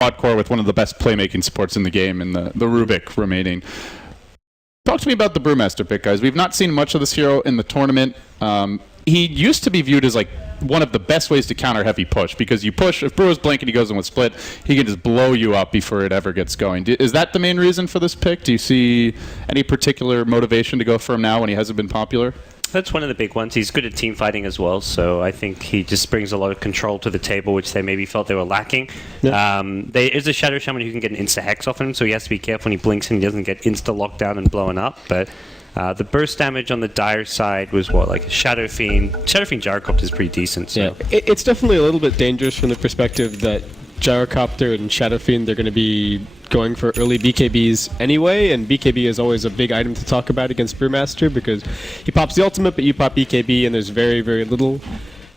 quad core with one of the best playmaking supports in the game, and the Rubik remaining. Talk to me about the Brewmaster pick, guys. We've not seen much of this hero in the tournament. He used to be viewed as like one of the best ways to counter heavy push, because you push, if Brew is blank and he goes in with split, he can just blow you up before it ever gets going. Is that the main reason for this pick? Do you see any particular motivation to go for him now when he hasn't been popular? That's one of the big ones. He's good at team fighting as well, so I think he just brings a lot of control to the table, which they maybe felt they were lacking. Yeah. There is a Shadow Shaman who can get an insta-hex off him, so he has to be careful when he blinks and he doesn't get insta-lockdown and blown up. But the burst damage on the Dire side was what, like Shadow Fiend? Shadow Fiend Gyrocopter is pretty decent. So. Yeah. It's definitely a little bit dangerous from the perspective that Gyrocopter and Shadow Fiend, they're going to be going for early BKBs anyway, and BKB is always a big item to talk about against Brewmaster because he pops the ultimate, but you pop BKB, and there's very, very little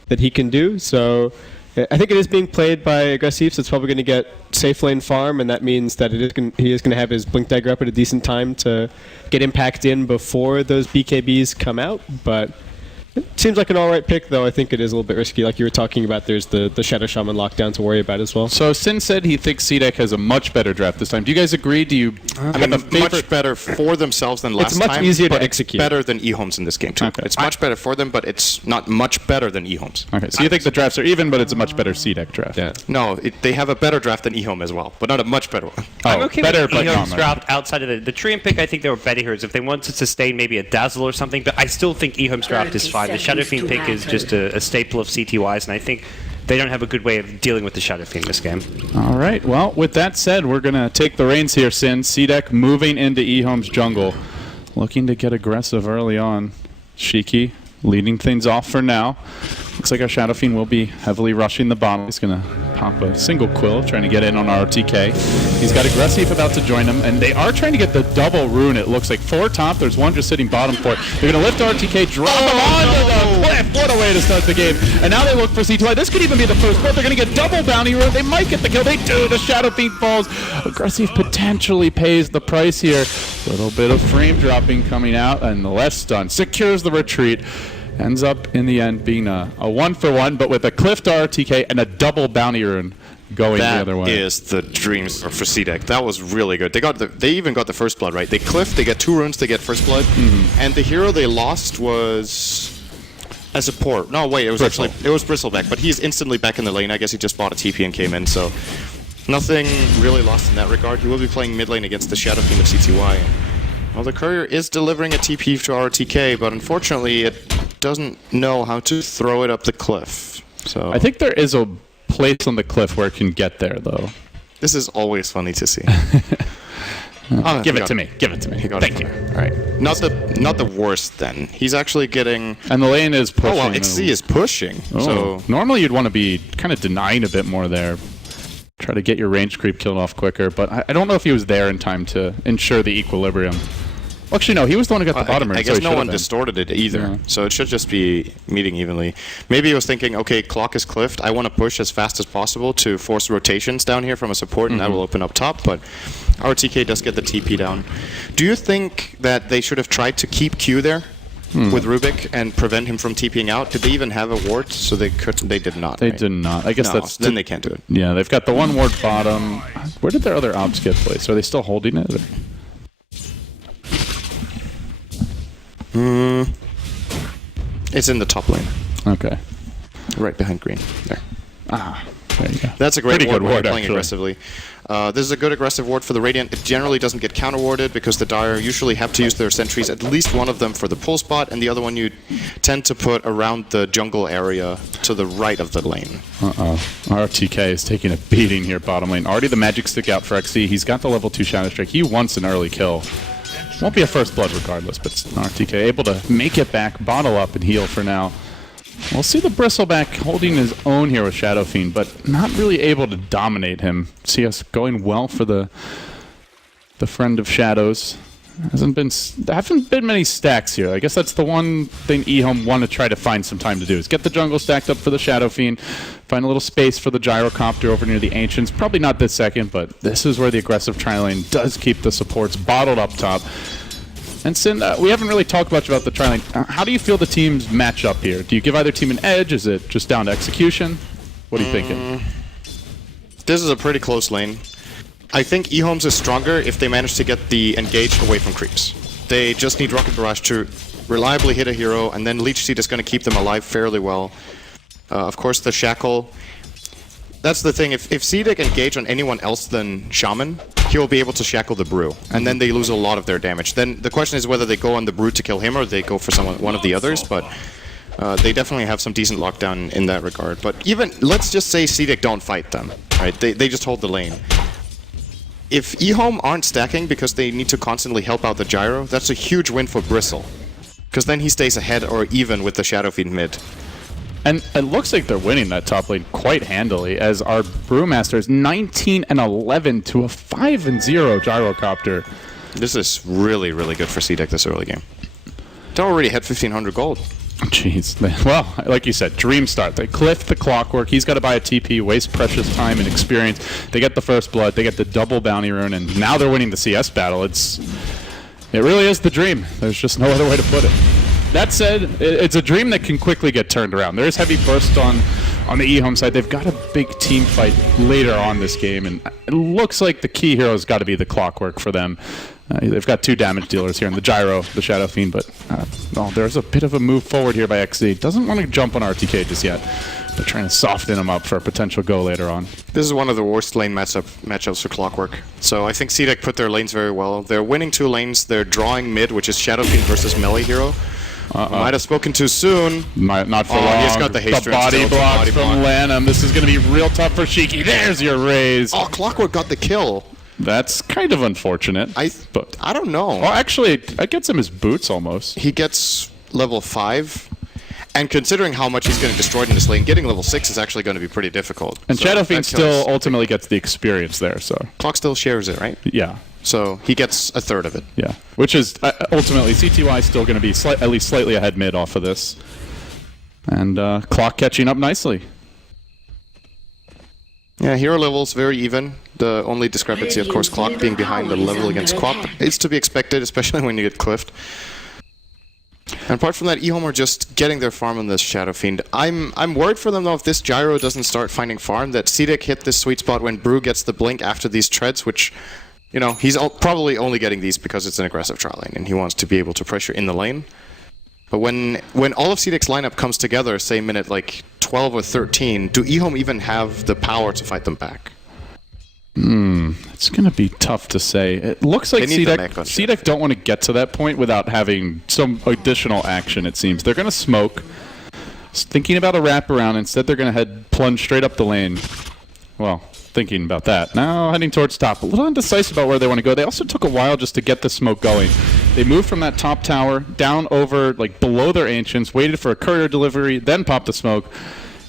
that he can do. So I think it is being played by Aggressive, so it's probably going to get safe lane farm, and that means that he is going to have his Blink Dagger up at a decent time to get impact in before those BKBs come out. But it seems like an alright pick, though I think it is a little bit risky. Like you were talking about, there's the Shadow Shaman lockdown to worry about as well. So Sin said he thinks CDEC has a much better draft this time. Do you guys agree? Do you have a favorite? Much better for themselves than last time. It's much easier to execute. Better than EHOME's in this game, too. Okay. It's much better for them, but it's not much better than EHOME's. Okay, so you think the drafts are even, but it's a much better CDEC draft? Yeah. No, they have a better draft than EHOME as well, but not a much better one. I'm okay better, with but EHOME's not draft outside of the Treant pick. I think there were better heroes. If they wanted to sustain maybe a Dazzle or something, but I still think EHOME's draft is fine. The Shadow Fiend pick is just a staple of CTYs, and I think they don't have a good way of dealing with the Shadow Fiend this game. All right, well, with that said, we're going to take the reins here, Sin. CDEC moving into EHOME's jungle, looking to get aggressive early on. Shiki leading things off for now. Looks like our Shadow Fiend will be heavily rushing the bottom. He's going to pop a single Quill, trying to get in on RTK. He's got Aggressive about to join him, and they are trying to get the double rune, it looks like. 4 top, there's one just sitting bottom for it. They're going to lift RTK, drop him onto the cliff. What a way to start the game. And now they look for C2I. This could even be the first blood. They're going to get double bounty rune. They might get the kill. They do. The Shadow Fiend falls. Aggressive potentially pays the price here. A little bit of frame dropping coming out, and the left stun secures the retreat. Ends up in the end being a 1-for-1, but with a cliff to RTK and a double bounty rune going the other way. That is the dreams for CDEC. That was really good. They even got the first blood right. They cliff, they get 2 runes, they get first blood, and the hero they lost was a support. No, wait, it was Bristleback, but he's instantly back in the lane. I guess he just bought a TP and came in, so nothing really lost in that regard. He will be playing mid lane against the Shadow Fiend of CTY. Well, the courier is delivering a TP to RTK, but unfortunately it doesn't know how to throw it up the cliff. So I think there is a place on the cliff where it can get there, though. This is always funny to see. Give it to me. Give it to me. Thank you. All right. Not the worst then. He's actually getting. And the lane is pushing. Oh wow, XZ is pushing. Oh. So normally you'd want to be kind of denying a bit more there. Try to get your range creep killed off quicker, but I don't know if he was there in time to ensure the equilibrium. Well, actually, no, he was the one who got the bottom range. I guess no one distorted it either, so it should just be meeting evenly. Maybe he was thinking, okay, clock is cliffed. I want to push as fast as possible to force rotations down here from a support, and that will open up top, but RTK does get the TP down. Do you think that they should have tried to keep Q there with Rubik and prevent him from TPing out? Did they even have a ward? So they couldn't. They did not. They did not. I guess that's then they can't do it. Yeah, they've got the one ward bottom. Where did their other ops get placed? Are they still holding it? Or? It's in the top lane. Okay. Right behind green. There. There you go. That's a great Pretty ward good when ward, you're playing actually. aggressively. This is a good aggressive ward for the Radiant. It generally doesn't get counter-warded because the Dire usually have to use their sentries, at least one of them for the pull spot, and the other one you tend to put around the jungle area to the right of the lane. RTK is taking a beating here bottom lane. Already the magic stick out for XC. He's got the level 2 Shadow Strike. He wants an early kill. Won't be a first blood regardless, but RTK able to make it back, bottle up, and heal for now. We'll see the Bristleback holding his own here with Shadow Fiend, but not really able to dominate him. See us going well for the friend of Shadows. There haven't been many stacks here. I guess that's the one thing EHOME want to try to find some time to do, is get the jungle stacked up for the Shadow Fiend, find a little space for the Gyrocopter over near the Ancients. Probably not this second, but this is where the aggressive tri-lane does keep the supports bottled up top. And Sin, we haven't really talked much about the tri-lane. How do you feel the teams match up here? Do you give either team an edge? Is it just down to execution? What are you thinking? This is a pretty close lane. I think EHOME's is stronger if they manage to get the engage away from creeps. They just need Rocket Barrage to reliably hit a hero, and then Leech Seed is going to keep them alive fairly well. Of course, the Shackle. That's the thing. If CDEC engage on anyone else than Shaman, he will be able to Shackle the Brew, and then they lose a lot of their damage. Then the question is whether they go on the Brew to kill him or they go for one of the others, but they definitely have some decent lockdown in that regard. But even, let's just say CDEC don't fight them, right? They just hold the lane. If EHOME aren't stacking because they need to constantly help out the Gyro, that's a huge win for Bristle. Because then he stays ahead or even with the Shadow Fiend mid. And it looks like they're winning that top lane quite handily, as our Brewmaster is 19-11 to a 5-0 Gyrocopter. This is really, really good for CDEC this early game. They already had 1,500 gold. Jeez. Well, like you said, dream start. They cliff the Clockwork. He's got to buy a TP, waste precious time and experience. They get the first blood. They get the double bounty rune, and now they're winning the CS battle. It really is the dream. There's just no other way to put it. That said, it's a dream that can quickly get turned around. There is heavy burst on the EHOME side. They've got a big team fight later on this game, and it looks like the key hero has got to be the Clockwork for them. They've got 2 damage dealers here in the Gyro, the Shadow Fiend, but there's a bit of a move forward here by XZ. Doesn't want to jump on RTK just yet. They're trying to soften him up for a potential go later on. This is one of the worst lane matchups for Clockwork. So I think CDEC put their lanes very well. They're winning 2 lanes. They're drawing mid, which is Shadow Fiend versus melee hero. Might have spoken too soon. Not for long. He's got the haste the body blocks from Lanham. This is going to be real tough for Shiki. There's your raise. Oh, Clockwork got the kill. That's kind of unfortunate. But I don't know. Well, actually, it gets him his boots almost. He gets level 5. And considering how much he's getting destroyed in this lane, getting level 6 is actually going to be pretty difficult. And so Shadow Fiend still ultimately gets the experience there, so. Clock still shares it, right? Yeah. So he gets a third of it. Yeah. Which is ultimately CTY still going to be at least slightly ahead mid off of this. And Clock catching up nicely. Yeah, hero levels very even. The only discrepancy, of course, Clock being behind the level against Quap is to be expected, especially when you get cliffed. And apart from that, EHOME are just getting their farm on this Shadow Fiend. I'm worried for them though if this Gyro doesn't start finding farm, that CDEC hit this sweet spot when Brew gets the blink after these treads, which, you know, he's probably only getting these because it's an aggressive trial lane and he wants to be able to pressure in the lane. But when all of CDEC's lineup comes together, say minute like 12 or 13, do EHOME even have the power to fight them back? It's going to be tough to say. It looks like CDEC don't want to get to that point without having some additional action, it seems. They're going to smoke. Thinking about a wraparound, instead they're going to plunge straight up the lane. Well, thinking about that. Now heading towards top. A little indecisive about where they want to go. They also took a while just to get the smoke going. They moved from that top tower down over, like, below their Ancients, waited for a courier delivery, then popped the smoke.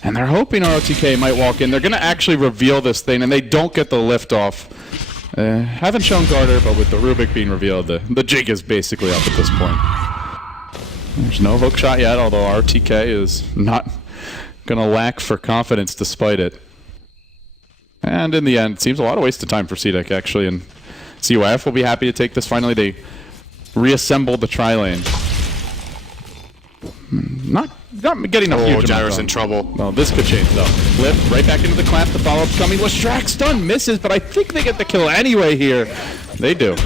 And they're hoping ROTK might walk in. They're going to actually reveal this thing, and they don't get the lift off. Haven't shown Garter, but with the Rubik being revealed, the jig is basically up at this point. There's no hook shot yet, although RTK is not going to lack for confidence despite it. And in the end, it seems a lot of waste of time for CDEC, actually, and CYF will be happy to take this. Finally, they reassembled the tri-lane. Not getting a huge amount. Gyro's in trouble. Well, this could change though. Lift right back into the clap. The follow-up's coming. Lashrak stun misses, but I think they get the kill anyway here. They do.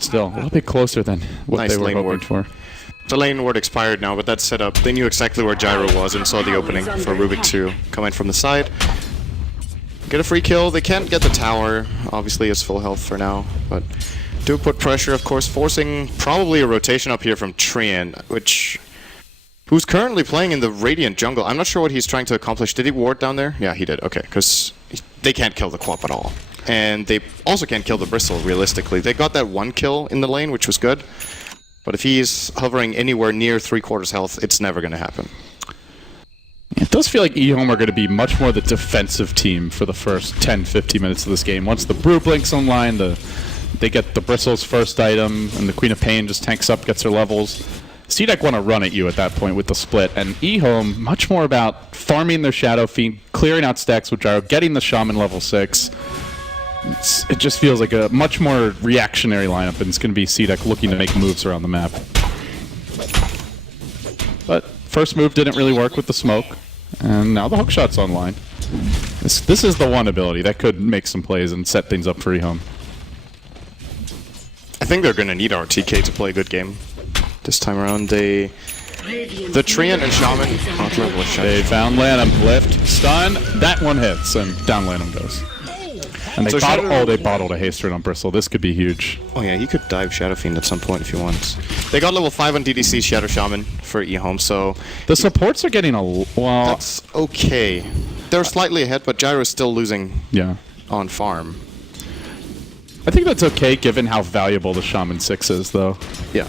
Still, a little bit closer than what they were hoping for. The lane ward expired now, but that's set up. They knew exactly where Gyro was and saw the opening for Rubik to come in from the side. Get a free kill. They can't get the tower. Obviously, it's full health for now, but do put pressure, of course, forcing probably a rotation up here from Trian, who's currently playing in the Radiant jungle. I'm not sure what he's trying to accomplish. Did he ward down there? Yeah, he did. Okay, because they can't kill the Quap at all. And they also can't kill the Bristle, realistically. They got that 1 kill in the lane, which was good. But if he's hovering anywhere near 3/4 health, it's never going to happen. It does feel like EHOME are going to be much more the defensive team for the first 10-15 minutes of this game. Once the Brew blinks online, they get the Bristle's first item, and the Queen of Pain just tanks up, gets her levels. CDEC want to run at you at that point with the split, and EHOME much more about farming their Shadow Fiend, clearing out stacks with Gyro, getting the Shaman level 6. It just feels like a much more reactionary lineup, and it's going to be CDEC looking to make moves around the map. But first move didn't really work with the smoke, and now the hookshot's online. This is the one ability that could make some plays and set things up for EHOME. I think they're going to need RTK to play a good game this time around. The Treant and Shaman aren't level with They found Lanham, lift, stun, that one hits, and down Lanham goes. And they, So they bottled a haste rate on Bristle. This could be huge. Oh yeah, he could dive Shadow Fiend at some point if he wants. They got level 5 on DDC Shadow Shaman for EHOME, so The supports are getting well, that's okay. They're slightly ahead, but Gyro is still losing yeah. on farm. I think that's okay given how valuable the Shaman 6 is, though. Yeah.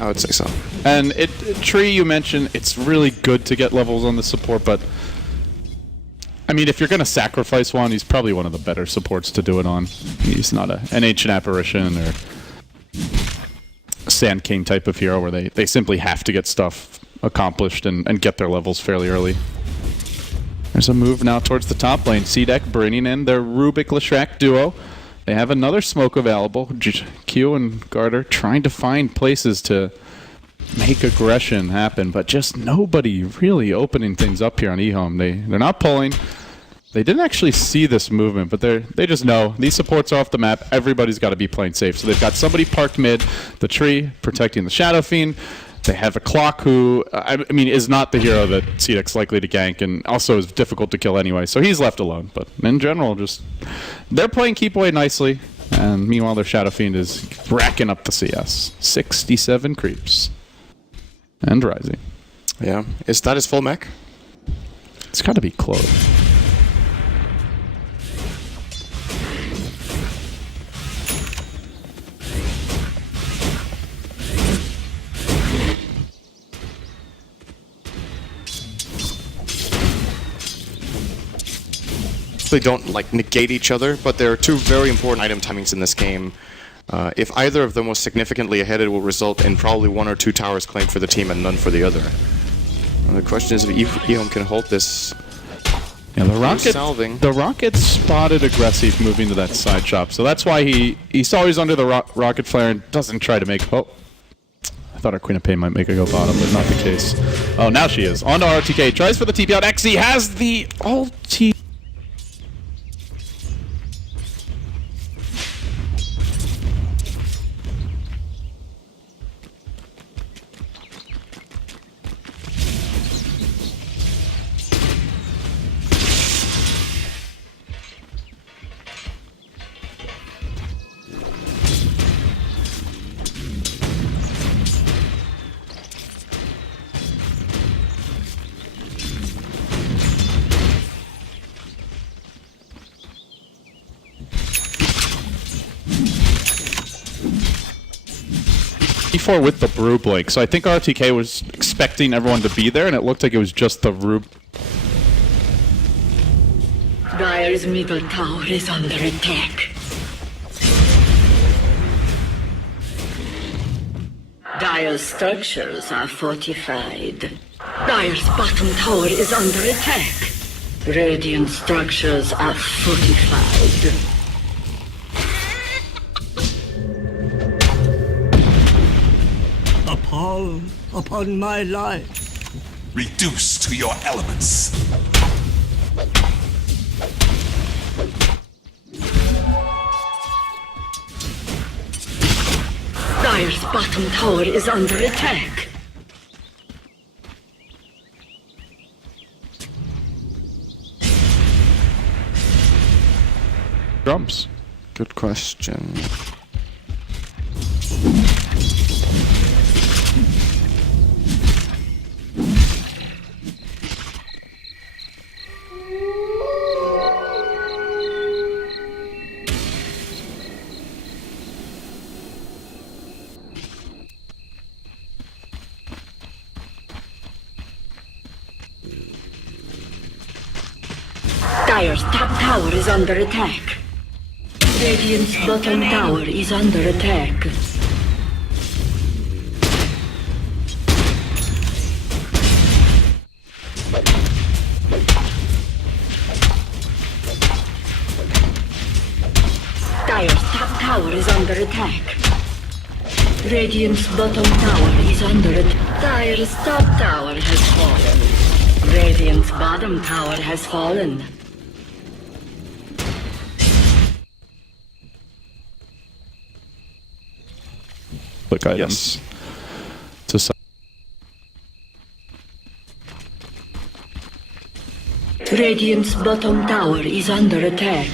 I would say so. And Tree, you mentioned, it's really good to get levels on the support, but I mean, if you're going to sacrifice one, he's probably one of the better supports to do it on. He's not an Ancient Apparition or Sand King type of hero where they simply have to get stuff accomplished and get their levels fairly early. There's a move now towards the top lane. CDEC bringing in their Rubik Leshrac duo. They have another smoke available. Q and Garter trying to find places to make aggression happen, but just nobody really opening things up here on EHOME. They're not pulling. They didn't actually see this movement, but they just know these supports are off the map. Everybody's got to be playing safe. So they've got somebody parked mid, the Tree protecting the Shadow Fiend. They have a Clock who, I mean, is not the hero that CDEC's likely to gank, and also is difficult to kill anyway, so he's left alone. But in general, just they're playing keep away nicely, and meanwhile their Shadow Fiend is racking up the CS. 67 creeps. And rising. Yeah. Is that his full mech? It's got to be close. They don't like negate each other, but there are two very important item timings in this game. If either of them was significantly ahead, it will result in probably 1 or 2 towers claimed for the team and none for the other. And the question is if EHOME can hold this. Yeah, the Rocket spotted aggressive moving to that side shop, so that's why he saw he's under the Rocket Flare and doesn't try to make. Oh, I thought our Queen of Pain might make it go bottom, but not the case. Oh, now she is. On to RTK, tries for the TP out. XZ has the ulti. Before with the Brew Blake, so I think RTK was expecting everyone to be there, and it looked like it was just the Rube. Dire's middle tower is under attack. Dire's structures are fortified. Dire's bottom tower is under attack. Radiant structures are fortified. Appall upon my life. Reduce to your elements. Dire's bottom tower is under attack. Drums. Good question. Dire's top tower is under attack. Radiant's bottom tower is under attack. Dire's top tower is under attack. Radiant's bottom tower is under attack. Dire's top tower has fallen. Radiant's bottom tower has fallen. Click items. Yes. To some. Radiant's bottom tower is under attack.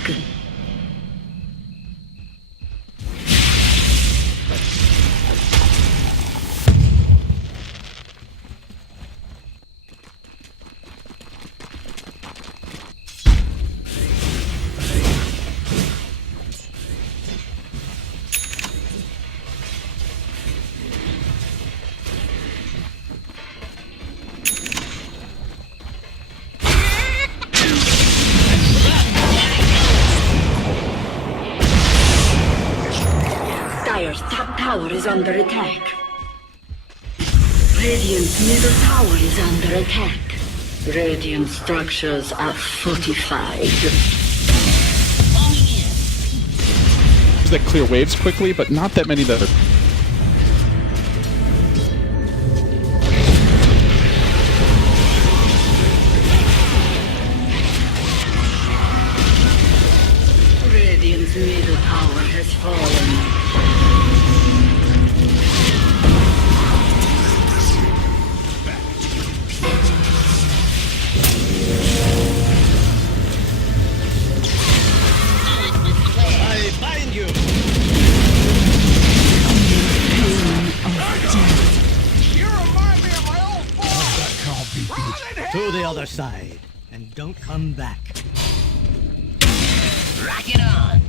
Dire's top tower is under attack. Radiant's middle tower is under attack. Radiant structures are fortified. That clear waves quickly, but not that many that are. Radiant's middle tower has fallen. To the other side, and don't come back. Rock it on.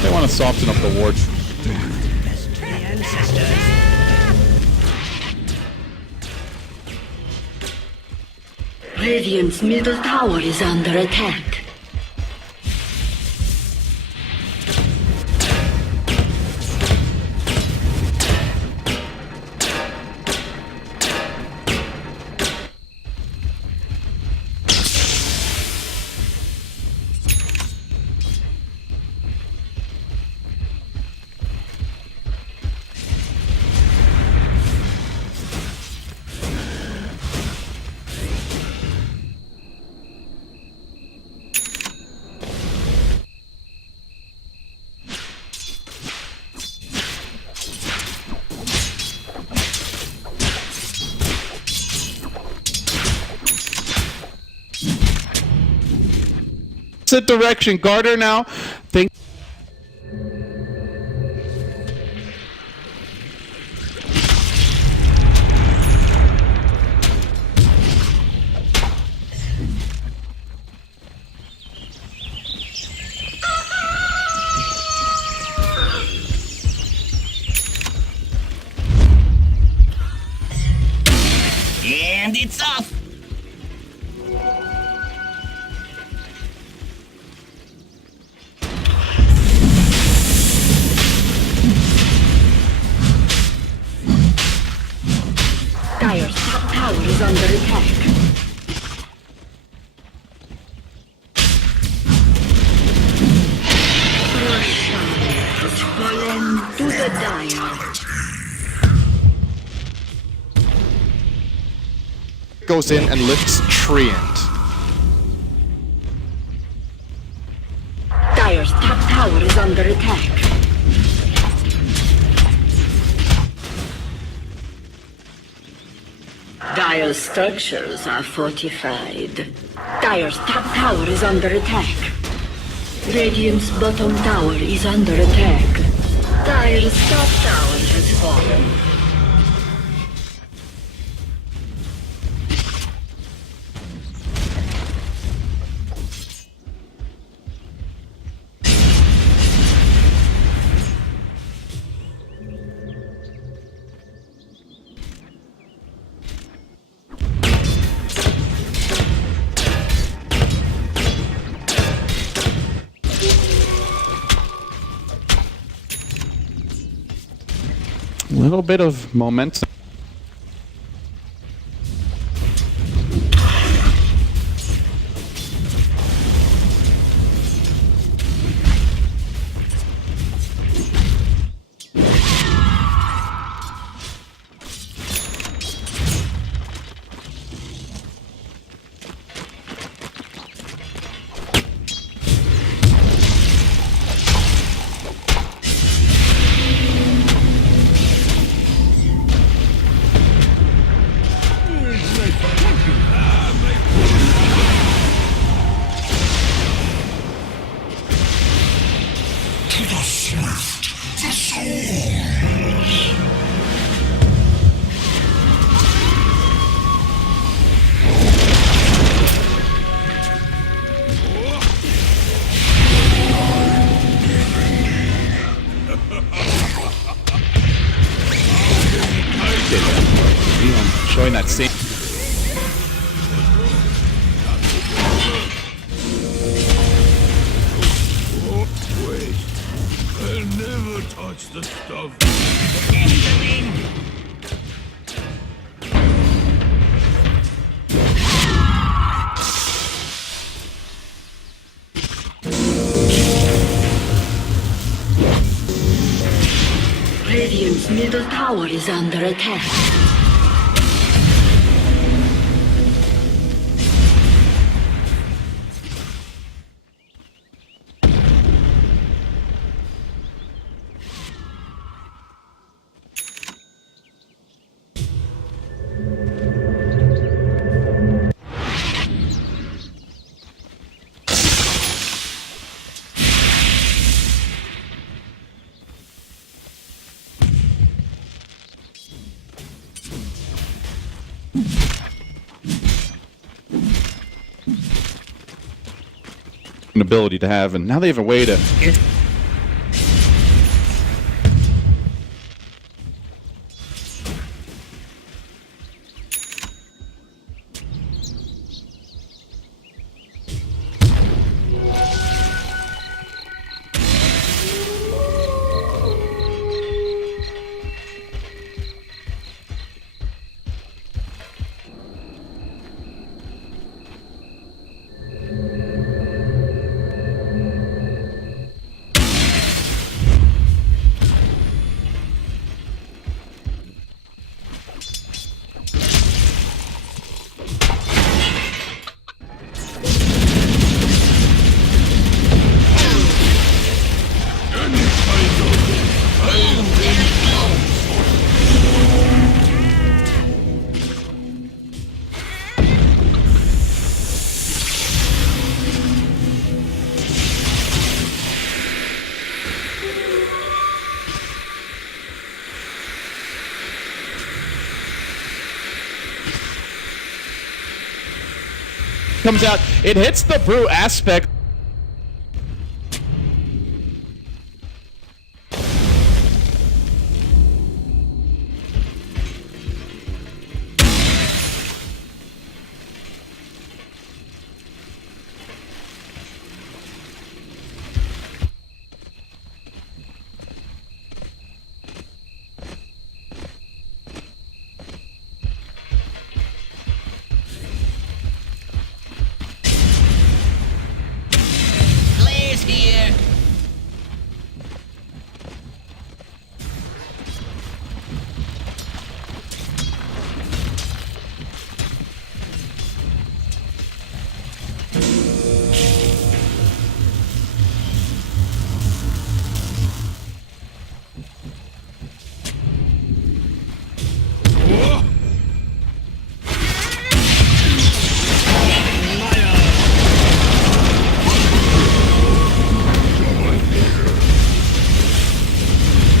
They want to soften up the ward. Radiant's middle tower is under attack. Opposite direction. Garter now. Think. And it's off. Dire's top tower is under attack. Roshan has fallen to the Dire. Goes in and lifts Treant. Dire's top tower is under attack. Dire's structures are fortified. Dire's top tower is under attack. Radiant's bottom tower is under attack. Dire's top tower has fallen. Little bit of momentum. showing that same. Wait. I'll never touch the stuff. Radiant's middle tower is under attack. An ability to have, and now they have a way to. Comes out, it hits the brew aspect. Blaze here.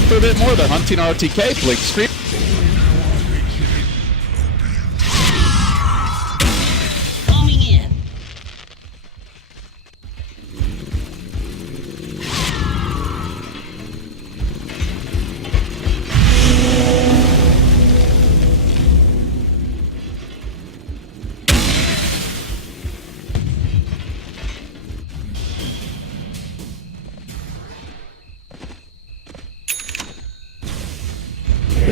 For a bit more, the hunting RTK, Blink Street. Coming in.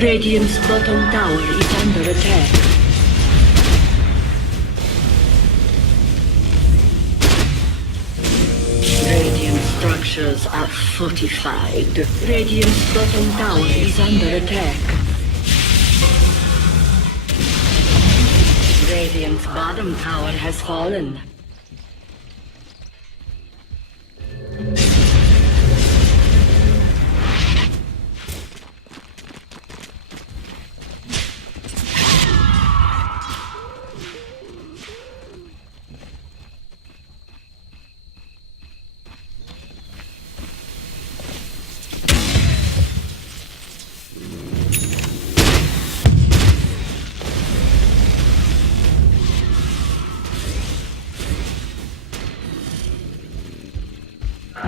Radiant's bottom tower is under attack. Radiant structures are fortified. Radiant's bottom tower is under attack. Radiant's bottom tower has fallen.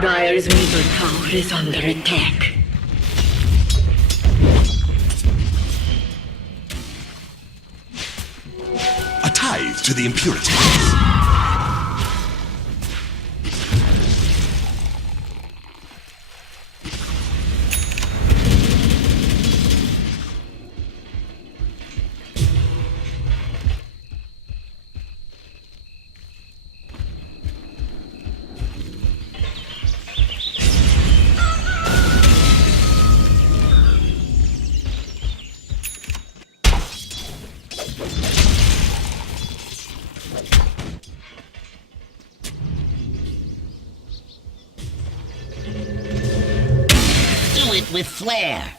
Dire's middle tower is under attack. to the impurities. Do it with flair.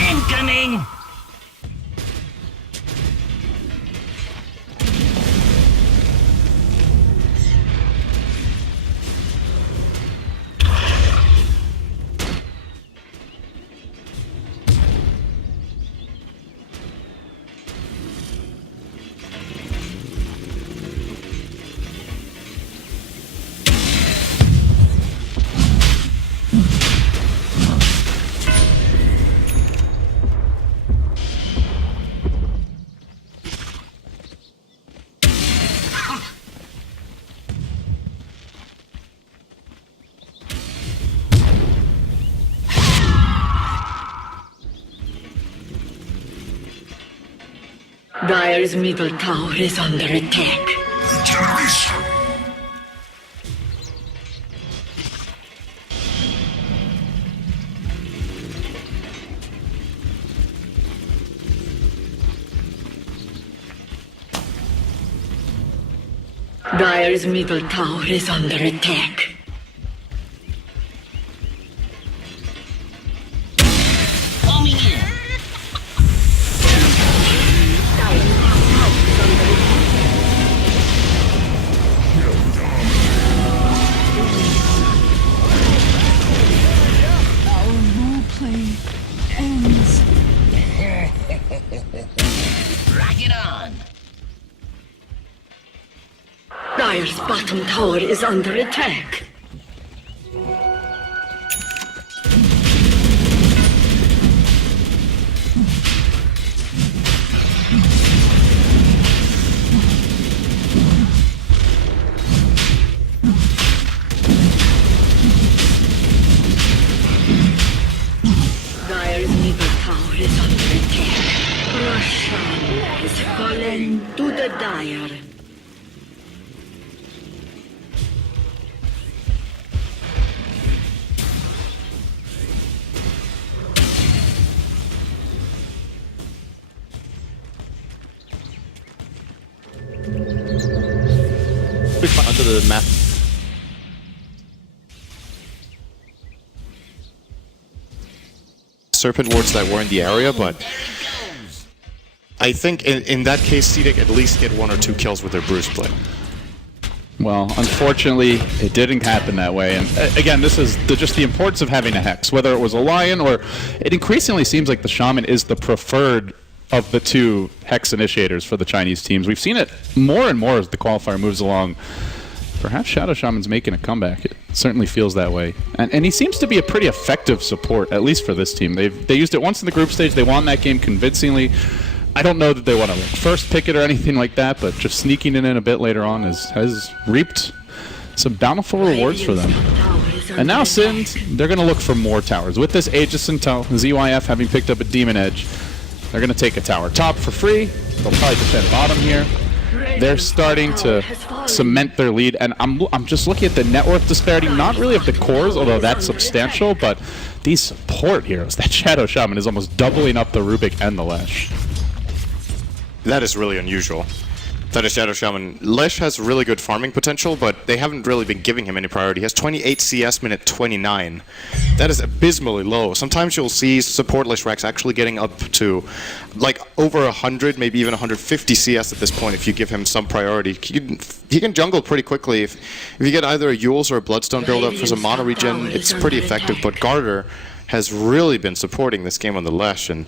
Incoming! Dire's middle tower is under attack. Dire's middle tower is under attack. Homing in. Rock it on. Dire's bottom tower is under attack. Dire's middle tower is under attack. Roshan has fallen to the Dire. Under the map. Serpent wards that were in the area, but I think in that case, CDEC at least get 1 or 2 kills with their Bruce play. Well, unfortunately, it didn't happen that way. And again, this is just the importance of having a Hex. Whether it was a Lion or... It increasingly seems like the Shaman is the preferred of the 2 Hex initiators for the Chinese teams. We've seen it more and more as the qualifier moves along. Perhaps Shadow Shaman's making a comeback. It certainly feels that way. And he seems to be a pretty effective support, at least for this team. They used it once in the group stage. They won that game convincingly. I don't know that they want to first pick it or anything like that, but just sneaking it in a bit later on has reaped some bountiful rewards for them. And now Sind, they're going to look for more towers. With this Aegis Intel, ZYF having picked up a Demon Edge, they're going to take a tower top for free. They'll probably defend bottom here. They're starting to cement their lead, and I'm just looking at the net worth disparity, not really of the cores, although that's substantial, but these support heroes. That Shadow Shaman is almost doubling up the Rubik and the Lash. That is really unusual. That is Shadow Shaman. Lesh has really good farming potential, but they haven't really been giving him any priority. He has 28 CS minute 29. That is abysmally low. Sometimes you'll see support Leshrax actually getting up to like over 100, maybe even 150 CS at this point if you give him some priority. He can jungle pretty quickly. If you get either a Yules or a Bloodstone build up for some mana regen, it's pretty effective. But Garter has really been supporting this game on the Lesh, and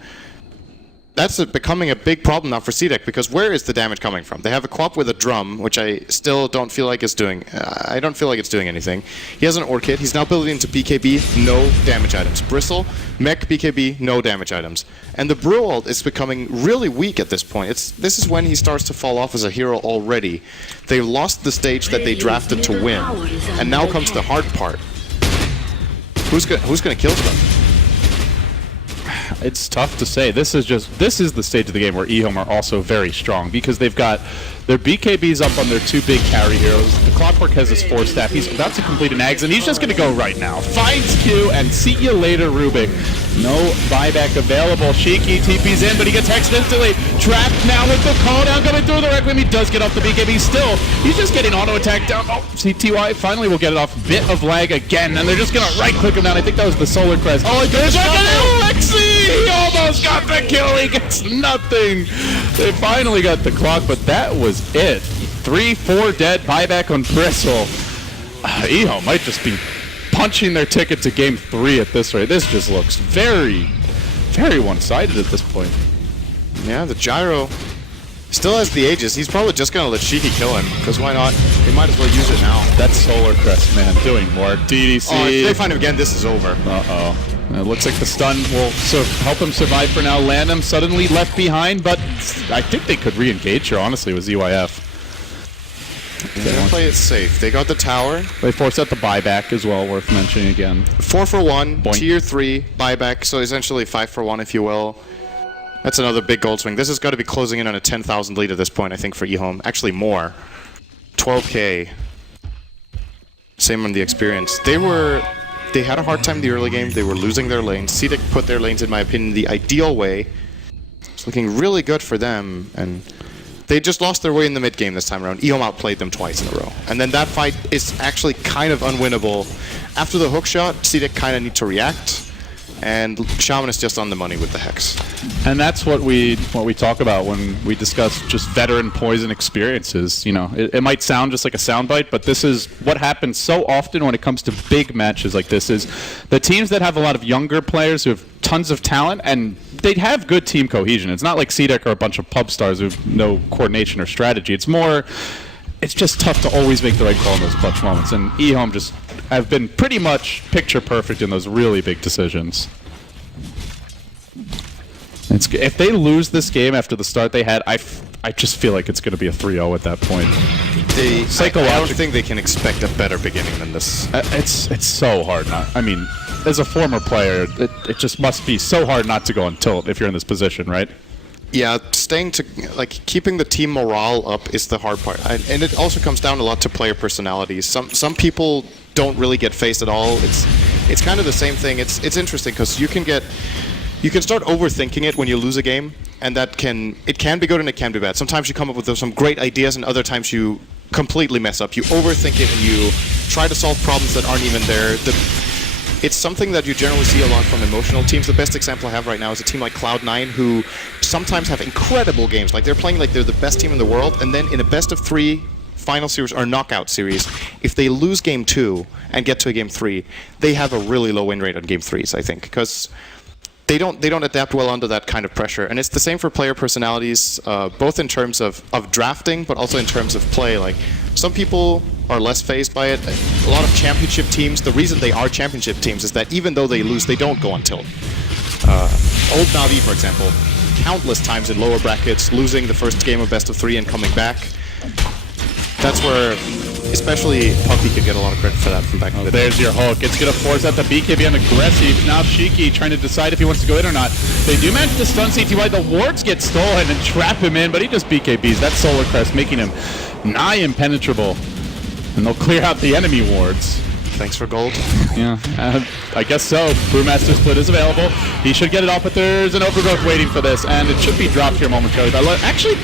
that's becoming a big problem now for CDEC, because where is the damage coming from? They have a Quap with a drum, which I still don't feel like is doing. I don't feel like it's doing anything. He has an Orchid. He's now building into BKB, no damage items. Bristle, Mech, BKB, no damage items. And the Brew ult is becoming really weak at this point. This is when he starts to fall off as a hero already. They lost the stage that they drafted to win, and now comes the hard part. Who's gonna kill stuff? It's tough to say. This is the stage of the game where EHOME are also very strong, because they've got their BKBs up on their two big carry heroes. The Clockwork has his 4-staff. He's about to complete an Ags, and he's just going to go right now. Finds Q, and see you later, Rubik. No buyback available. Shiki TP's in, but he gets hexed instantly. Trapped now with the call down, going through the Requiem. He does get off the BKB still. He's just getting auto attack down. Oh, CTY finally will get it off. Bit of lag again, and they're just going to right click him down. I think that was the Solar Crest. Oh, there's Alexi! He almost got the kill. He gets nothing. They finally got the clock, but that was it. 3-4 dead. Buyback on Bristle. EHOME might just be punching their ticket to game 3 at this rate. This just looks very, very one-sided at this point. Yeah, the Gyro still has the Aegis. He's probably just going to let Shiki kill him, because why not? They might as well use it now. That Solar Crest, man, doing work. DDC. Oh, if they find him again, this is over. Uh-oh. It looks like the stun will help him survive for now. Land him suddenly left behind, but I think they could re-engage here, honestly, with ZYF. They're going to play it safe. They got the tower. They force out the buyback as well, worth mentioning again. 4 for 1, Boink. tier 3 buyback, so essentially 5 for 1, if you will. That's another big gold swing. This has got to be closing in on a 10,000 lead at this point, I think, for EHOME. Actually, more. 12k. Same on the experience. They had a hard time in the early game. They were losing their lanes. CDEC put their lanes, in my opinion, the ideal way. It's looking really good for them, and they just lost their way in the mid game this time around. EHOME outplayed them twice in a row. And then that fight is actually kind of unwinnable. After the hook shot, CDEC kind of need to react, and Shaman is just on the money with the Hex. And that's what we talk about when we discuss just veteran poison experiences. You know, it might sound just like a soundbite, but this is what happens so often when it comes to big matches like this. Is the teams that have a lot of younger players who have tons of talent, and they have good team cohesion. It's not like CDEC are a bunch of pub stars who have no coordination or strategy. It's just tough to always make the right call in those clutch moments, and EHOME just have been pretty much picture perfect in those really big decisions. If they lose this game after the start they had, I just feel like it's going to be a 3-0 at that point. I don't think they can expect a better beginning than this. It's so hard not. I mean, as a former player, it just must be so hard not to go on tilt if you're in this position, right? Yeah, keeping the team morale up is the hard part, and it also comes down a lot to player personalities. Some people don't really get phased at all. It's kind of the same thing. It's interesting because you can start overthinking it when you lose a game, and it can be good and it can be bad. Sometimes you come up with some great ideas, and other times you completely mess up. You overthink it and you try to solve problems that aren't even there. It's something that you generally see a lot from emotional teams. The best example I have right now is a team like Cloud9, who sometimes have incredible games. Like, they're playing like they're the best team in the world, and then in a best-of-3 final series or knockout series, if they lose game 2 and get to a game 3, they have a really low win rate on game 3s, I think, because they don't adapt well under that kind of pressure. And it's the same for player personalities, both in terms of drafting, but also in terms of play. Like, some people are less phased by it. A lot of championship teams, the reason they are championship teams is that even though they lose, they don't go on tilt. Old Na'Vi, for example, countless times in lower brackets, losing the first game of best-of-3 and coming back. That's where especially Puppy could get a lot of credit for that from back in the day. There's your hook. It's going to force out the BKB on aggressive. Now Shiki trying to decide if he wants to go in or not. They do manage to stun CTY. The wards get stolen and trap him in, but he just BKBs. That Solar Crest making him nigh impenetrable. And they'll clear out the enemy wards. Thanks for gold. Yeah, I guess so. Brewmaster split is available. He should get it off, but there's an overgrowth waiting for this, and it should be dropped here momentarily. But actually,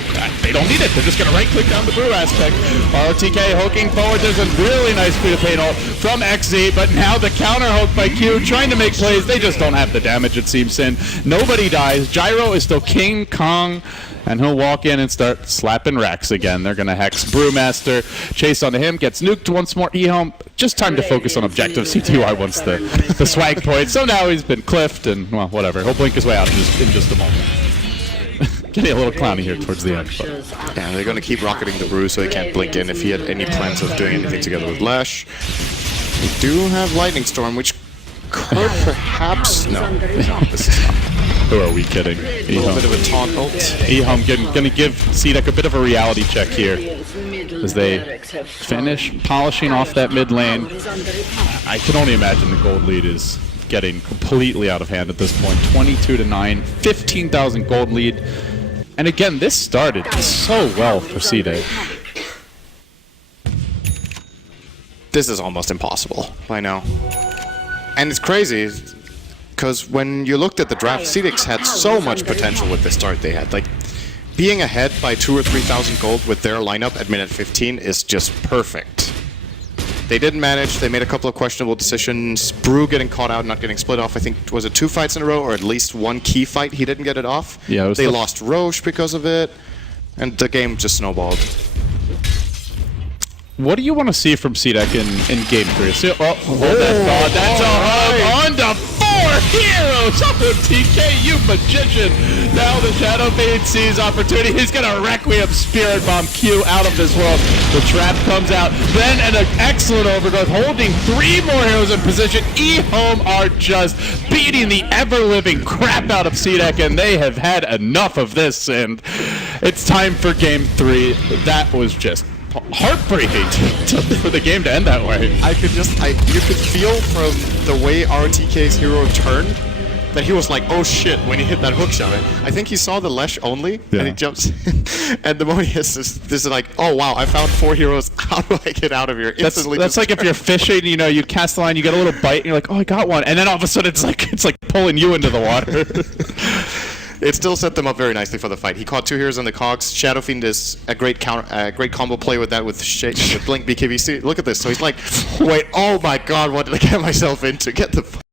they don't need it. They're just going to right-click down the brew aspect. RTK hooking forward. There's a really nice free to paint ult from XZ, but now the counter hook by Q trying to make plays. They just don't have the damage, it seems, Sin. Nobody dies. Gyro is still King Kong, and he'll walk in and start slapping racks again. They're going to hex Brewmaster. Chase onto him. Gets nuked once more. EHOME. Just time to focus on objective. CTY wants the swag point. So now he's been cliffed, and, well, whatever. He'll blink his way out in just a moment. Getting a little clowny here towards the end. But. Yeah, they're going to keep rocketing the Brew so he can't blink in if he had any plans of doing anything together with Lash. We do have Lightning Storm, which could perhaps... No, this is not. Who are we kidding? A little bit of a taunt ult. EHOME going to give CDEC a bit of a reality check here as they finish polishing off that mid lane. I can only imagine the gold lead is getting completely out of hand at this point. 22-9, 15,000 gold lead. And again, this started so well for CDEC. This is almost impossible by now. And it's crazy, because when you looked at the draft, CDEC had so much potential with the start they had. Like, being ahead by 2,000 or 3,000 gold with their lineup at minute 15 is just perfect. They didn't manage. They made a couple of questionable decisions. Brew getting caught out, not getting split off. I think, was it 2 fights in a row, or at least 1 key fight he didn't get it off? Yeah, they lost Roche because of it, and the game just snowballed. What do you want to see from CDEC in Game 3? See, that's a hug on to 4 heroes! Oh, TK, you magician! Now the Shadow Fiend sees opportunity. He's going to Requiem Spirit Bomb Q out of this world. The trap comes out. Then an excellent overgrowth, holding 3 more heroes in position. EHOME are just beating the ever-living crap out of CDEC, and they have had enough of this, and it's time for Game 3. That was just heartbreaking for the game to end that way. You could feel from the way RTK's hero turned that he was like, oh shit, when he hit that hook shot. I think he saw the Lesh only, and he jumps in, and the moment he hits this is like, oh wow, I found 4 heroes, how do I get out of here? Instantly that's like if you're fishing, you know, you cast the line, you get a little bite, and you're like, oh, I got one, and then all of a sudden it's like pulling you into the water. It still set them up very nicely for the fight. He caught 2 heroes on the cogs. Shadow Fiend is a great great combo play with that with Blink BKB. Look at this. So he's like, wait, oh my god, what did I get myself into? Get the